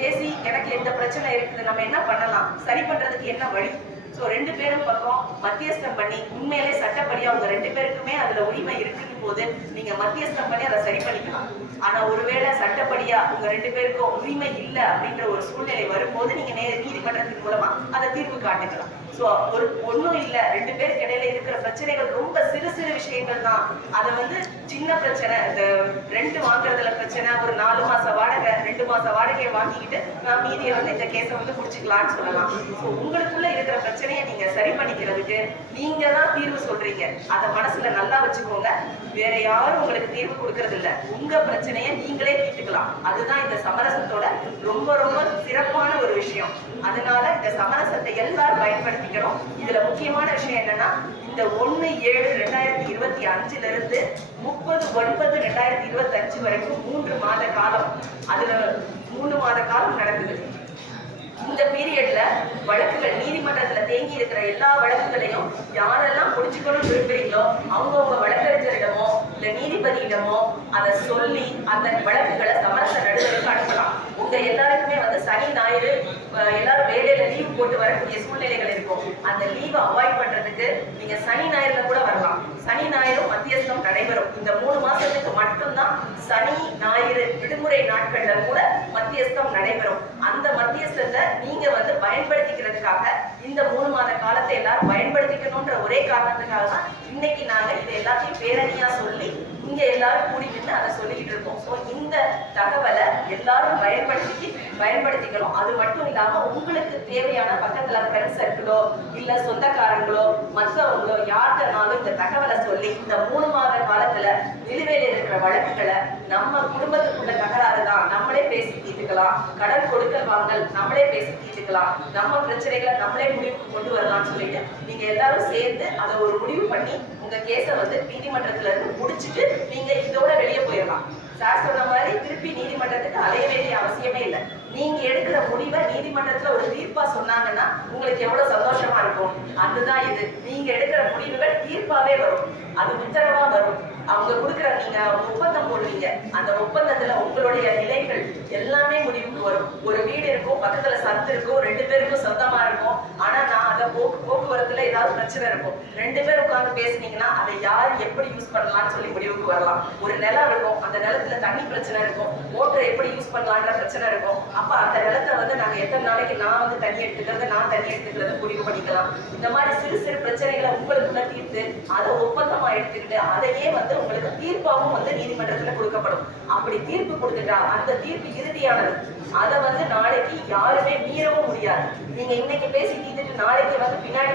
பேசி எனக்கு எந்த பிரச்சனை இருக்குது நம்ம என்ன பண்ணலாம்? சரி பண்றதுக்கு என்ன வழி? ஸோ ரெண்டு பேரும் பக்கம் மத்தியஸ்தம் பண்ணி உண்மையிலே சட்டப்படியா உங்க ரெண்டு பேருக்குமே அதுல உரிமை இருக்குன்னு போது நீங்க மத்தியஸ்தம் பண்ணி அதை சரி பண்ணிக்கலாம். ஆனா ஒருவேளை உங்க ரெண்டு பேருக்கும் உரிமை இல்லை அப்படின்ற ஒரு சூழ்நிலை வரும்போது நீங்க நே நீதிமன்றத்தின் மூலமா அதை தீர்வு காட்டுக்கலாம். ஸோ ஒரு ஒன்றும் இல்லை ரெண்டு பேருக்கு இடையில இருக்கிற பிரச்சனைகள் ரொம்ப சிறு சிறு விஷயங்கள் தான். அதை வந்து சின்ன பிரச்சனை இந்த ரெண்டு வாங்குறதுல பிரச்சனை ஒரு நாலு மாச வாடகை ரெண்டு மாச வாடகையை வாங்கிக்கிட்டு நான் மீதியை வந்து இந்த கேஸை வந்து முடிச்சுக்கலாம்னு சொல்லலாம். ஸோ உங்களுக்குள்ள இருக்கிற பிரச்சனையை நீங்க சரி பண்ணிக்கிறதுக்கு நீங்க தான் தீர்வு சொல்றீங்க. அதை மனசுல நல்லா வச்சுக்கோங்க. வேற யாரும் உங்களுக்கு தீர்வு கொடுக்கறது இல்ல உங்க பிரச்சனையை நீங்களே தீர்த்துக்கலாம். அதுதான் இந்த சமரசத்தோட ரொம்ப ரொம்ப சிறப்பான ஒரு விஷயம். அதனால இந்த சமரசத்தை எல்லாரும் பயன்படுத்திக்கணும். இதுல முக்கியமான விஷயம் என்னன்னா இந்த ஒண்ணு ஏழு ரெண்டாயிரத்தி இருபத்தி அஞ்சுல இருந்து முப்பது ஒன்பது ரெண்டாயிரத்தி இருபத்தி அஞ்சு வரைக்கும் மூன்று மாத காலம். அதுல மூணு மாத காலம் நடக்குது. இந்த பீரியட்ல வழக்குகள் நீதிமன்றத்துல தேங்கி இருக்கிற எல்லா வழக்குகளையும் யாரெல்லாம் முடிச்சுக்கணும்னு விரும்புறீங்களோ அவங்கவுங்க வழக்கறிஞரிடமோ இல்ல நீதிபதியிடமோ அதை சொல்லி அந்த வழக்குகளை சமரச நடுவருக்கு அனுப்பலாம். உங்க எல்லாருக்குமே வந்து சனி ஞாயிறு எல்லாரும் வேலையில லீவ் போட்டு வரக்கூடிய சூழ்நிலைகள் இருக்கும். அந்த லீவை அவாய்ட் பண்றதுக்கு நீங்க சனி ஞாயிறுல கூட வரலாம். சனி ஞாயிறும் நடைபெறும். இந்த மூணு மாசத்துக்கு மட்டும்தான் சனி ஞாயிறு விடுமுறை நாட்கள்ல கூட மத்தியஸ்தம் நடைபெறும். அந்த மத்தியஸ்தத்தை நீங்க வந்து பயன்படுத்திக்கிறதுக்காக இந்த மூணு மாத காலத்தை எல்லாரும் பயன்படுத்திக்கணும்ன்ற ஒரே காரணத்துக்காக தான் இன்னைக்கு நாங்க இதை எல்லாத்தையும் பேரணியா சொல்லி இங்க எல்லாரும் கூடி நின்று அதை சொல்லிக்கிட்டு இருக்கோம். ஸோ இந்த தகவலை எல்லாரும் பயன்படுத்தி பயன்படுத்திக்கணும். அது மட்டும் இல்லாம உங்களுக்கு தேவையான பக்கத்துல ஃப்ரெண்ட் சர்க்கிளோ இல்ல சொந்தக்காரங்களோ மற்றவங்களோ யார்கிட்டனாலும் இந்த தகவலை சொல்லி இந்த மூணு மாத காலத்துல நிலுவையில் இருக்கிற வழக்குகளை நம்ம குடும்பத்துக்குள்ள தகராறு தான். நம்மளே பேசி தீர்த்துக்கலாம். கடன் கொடுக்கல் வாங்கல் நம்மளே பேசி தீர்த்துக்கலாம். நம்ம பிரச்சனைகளை நம்மளே முடிவுக்கு கொண்டு வரலாம்னு சொல்லிட்டு நீங்க எல்லாரும் சேர்ந்து அதை ஒரு முடிவு பண்ணி உங்க கேஸ வந்து நீதிமன்றத்துல இருந்து முடிச்சுட்டு நீங்க இதோட வெளியே போயிடலாம். சார் சொன்ன மாதிரி திருப்பி நீதிமன்றத்துக்கு அலைய வேண்டிய அவசியமே இல்லை. நீங்க எடுக்கிற முடிவை நீதிமன்றத்துல ஒரு தீர்ப்பா சொன்னாங்கன்னா உங்களுக்கு எவ்வளவு சந்தோஷமா இருக்கும். அதுதான் இது. நீங்க எடுக்கிற முடிவுகள் தீர்ப்பாவே வரும். அது உத்தரவா அவங்க கொடுக்குற நீங்க ஒப்பந்தம் போடுவீங்க. அந்த ஒப்பந்தத்துல உங்களுடைய நிலைகள் எல்லாமே முடிவுக்கு வரும். ஒரு வீடு இருக்கும் பக்கத்துல சத்து இருக்கும் ரெண்டு பேருக்கும் சொந்தமா இருக்கும். ஆனா நான் அதை போக்குவரத்துல ஏதாவது பிரச்சனை இருக்கும். ரெண்டு பேர் உட்கார்ந்து பேசுனீங்கன்னா அதை யார் எப்படி யூஸ் பண்ணலாம்னு சொல்லி முடிவுக்கு வரலாம். ஒரு நிலம் இருக்கும் அந்த நிலத்துல தண்ணி பிரச்சனை இருக்கும் மோட்டர் எப்படி யூஸ் பண்ணலான்ற பிரச்சனை இருக்கும். அப்ப அந்த நிலத்தை வந்து நாங்க எத்தனை நாளைக்கு நான் வந்து தண்ணி எடுத்துக்கிறது நான் தண்ணி எடுத்துக்கிறது முடிவு பண்ணிக்கலாம். இந்த மாதிரி சிறு சிறு பிரச்சனைகளை உங்களுக்குள்ள தீர்த்து அதை ஒப்பந்தமா எடுத்துக்கிட்டு அதையே வந்து உங்களுக்கு தீர்ப்பாகவும் வந்து நீதிமன்றத்துல கொடுக்கப்படும். அப்படி தீர்ப்பு கொடுத்துட்டா அந்த தீர்ப்பு இறுதியானது. அதை வந்து நாளைக்கு யாருமே மீறவும் முடியாது. நீங்க இன்னைக்கு பேசி தீர்த்துட்டு நாளைக்கு பாதி வந்து பின்னாடி